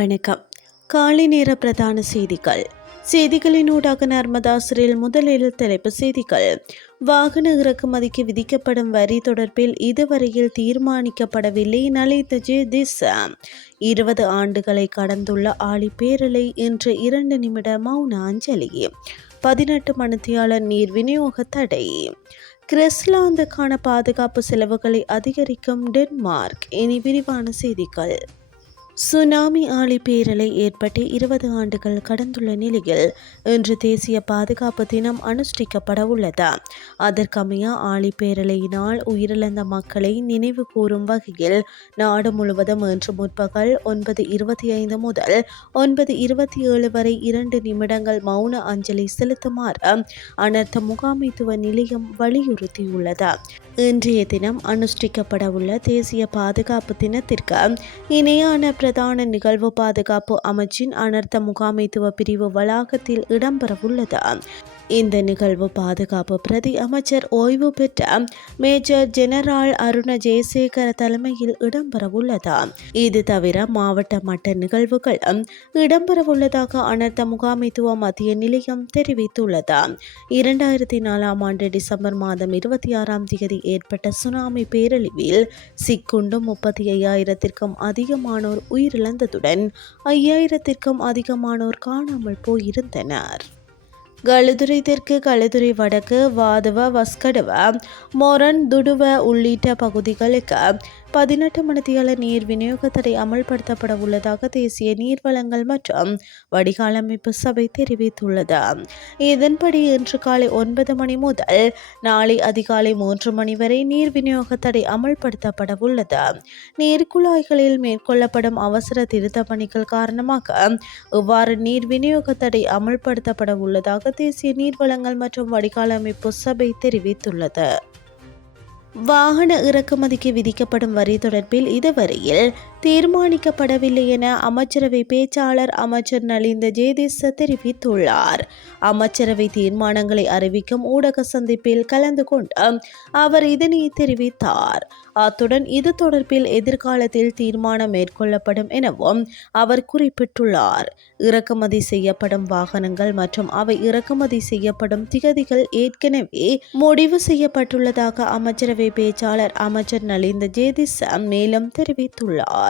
வணக்கம். காலை நேர பிரதான செய்திகள். செய்திகளின் ஊடாக நர்மதாசரில் முதலில் தலைப்பு செய்திகள். வாகன இறக்குமதிக்கு விதிக்கப்படும் வரி தொடர்பில் இதுவரையில் தீர்மானிக்கப்படவில்லை நலித ஜே திஸ் இருபது ஆண்டுகளை கடந்துள்ள ஆழி பேரலை இன்று இரண்டு நிமிட மௌன அஞ்சலி. பதினெட்டு மணித்தியாளர் நீர் விநியோக தடை. கிறிஸ்லாந்துக்கான பாதுகாப்பு செலவுகளை அதிகரிக்கும் டென்மார்க். இனி விரிவான செய்திகள். சுனாமி ஆழி பேரலை ஏற்பட்டு இருபது ஆண்டுகள் கடந்துள்ள நிலையில் இன்று தேசிய பாதுகாப்பு தினம் அனுஷ்டிக்கப்பட உள்ளது. அதற்கமைய ஆழி பேரலையினால் உயிரிழந்த மக்களை நினைவு கூறும் வகையில் நாடு முழுவதும் இன்று முற்பகல் ஒன்பது இருபத்தி ஐந்து முதல் ஒன்பது இருபத்தி ஏழு வரை இரண்டு நிமிடங்கள் மௌன அஞ்சலி செலுத்துமாறு அனர்த்த முகாமைத்துவ நிலையம் வலியுறுத்தியுள்ளது. இன்றைய தினம் அனுஷ்டிக்கப்பட உள்ள தேசிய பாதுகாப்பு தினத்திற்கு இணையான பிரதான நிகழ்வு பாதுகாப்பு அமைச்சின் அனர்த்த முகாமைத்துவ பிரிவு வளாகத்தில் இடம்பெறவுள்ளது. இந்த நிகழ்வு பாதுகாப்பு பிரதி அமைச்சர் ஓய்வு பெற்ற மேஜர் ஜெனரல் அருண ஜெயசேகர தலைமையில் இடம்பெறவுள்ளது. இது தவிர மாவட்ட மட்ட நிகழ்வுகளும் இடம்பெறவுள்ளதாக அனர்த்த முகாமைத்துவ மத்திய நிலையம் தெரிவித்துள்ளது. இரண்டாயிரத்தி நாலாம் ஆண்டு டிசம்பர் மாதம் இருபத்தி ஆறாம் தேதி ஏற்பட்ட சுனாமி பேரழிவில் சிக்குண்டும் முப்பத்தி ஐயாயிரத்திற்கும் அதிகமானோர் உயிரிழந்ததுடன் ஐயாயிரத்திற்கும் அதிகமானோர் காணாமல் போயிருந்தனர். களுதுறை தெற்கு களுதுறை வடக்கு வாதுவ வஸ்கடுவ மொரன் துடுவ உள்ளிட்ட பகுதிகளுக்கு பதினெட்டு மணித்தியால நீர் விநியோக தடை அமல்படுத்தப்பட உள்ளதாக தேசிய நீர்வளங்கள் மற்றும் வடிகாலமைப்பு சபை தெரிவித்துள்ளது. இதன்படி இன்று காலை ஒன்பது மணி முதல் நாளை அதிகாலை மூன்று மணி வரை நீர் விநியோக தடை அமல்படுத்தப்பட உள்ளது. நீர்க்குழாய்களில் மேற்கொள்ளப்படும் அவசர திருத்த பணிகள் காரணமாக இவ்வாறு நீர் விநியோக தடை அமல்படுத்தப்பட உள்ளதாக தேசிய நீர்வளங்கள் மற்றும் வடிகாலமைப்பு சபை தெரிவித்துள்ளது. வாகன இறக்குமதிக்கு விதிக்கப்படும் வரி தொடர்பில் இதுவரையில் தீர்மானிக்கப்படவில்லை என அமைச்சரவை பேச்சாளர் அமைச்சர் நலிந்த ஜேதிச தெரிவித்துள்ளார். அமைச்சரவை தீர்மானங்களை அறிவிக்கும் ஊடக சந்திப்பில் கலந்து கொண்டு அவர் இதனை தெரிவித்தார். அத்துடன் இது தொடர்பில் எதிர்காலத்தில் தீர்மானம் மேற்கொள்ளப்படும் எனவும் அவர் குறிப்பிட்டுள்ளார். இறக்குமதி செய்யப்படும் வாகனங்கள் மற்றும் அவை இறக்குமதி செய்யப்படும் திகதிகள் ஏற்கனவே முடிவு செய்யப்பட்டுள்ளதாக அமைச்சரவை பேச்சாளர் அமைச்சர் நலிந்த ஜேதிச மேலும் தெரிவித்துள்ளார்.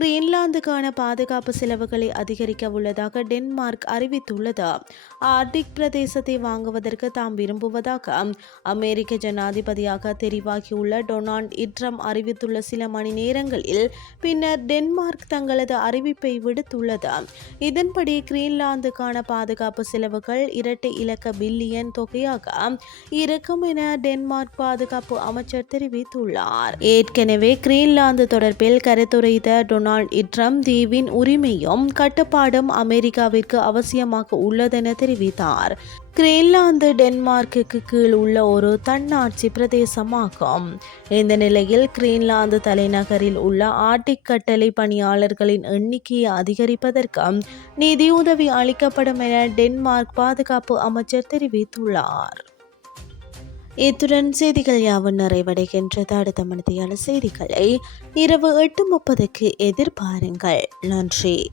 கிரீன்லாந்துக்கான பாதுகாப்பு செலவுகளை அதிகரிக்க உள்ளதாக டென்மார்க் அறிவித்துள்ளது. ஆர்டிக் பிரதேசத்தை வாங்குவதற்கு தாம் விரும்புவதாக அமெரிக்க ஜனாதிபதியாக தெரிவாகியுள்ள டொனால்ட் இட்ரம் அறிவித்துள்ள சில மணி நேரங்களில் பின்னர் டென்மார்க் தங்களது அறிவிப்பை விடுத்துள்ளது. இதன்படி கிரீன்லாந்துக்கான பாதுகாப்பு செலவுகள் இரட்டை இலக்க பில்லியன் தொகையாக இருக்கும் என டென்மார்க் பாதுகாப்பு அமைச்சர் தெரிவித்துள்ளார். ஏற்கனவே கிரீன்லாந்து தொடர்பில் கருத்துரைத்த டொனால்ட் இட்ரம் தீவின் உரிமையும் கட்டுப்பாடும் அமெரிக்காவிற்கு அவசியமாக உள்ளதென தெரிவித்தார். கிரீன்லாந்து டென்மார்க்குக்கு கீழ் உள்ள ஒரு தன்னாட்சி பிரதேசமாகும். இந்த நிலையில் கிரீன்லாந்து தலைநகரில் உள்ள ஆர்டிக் கட்டளை பணியாளர்களின் எண்ணிக்கையை அதிகரிப்பதற்கு நிதியுதவி அளிக்கப்படும் என டென்மார்க் பாதுகாப்பு அமைச்சர் தெரிவித்துள்ளார். இத்துடன் செய்திகள் யாவும் நிறைவடைகின்றது. அடுத்த மனதியான செய்திகளை இரவு எட்டு முப்பதுக்கு எதிர்பாருங்கள். நன்றி.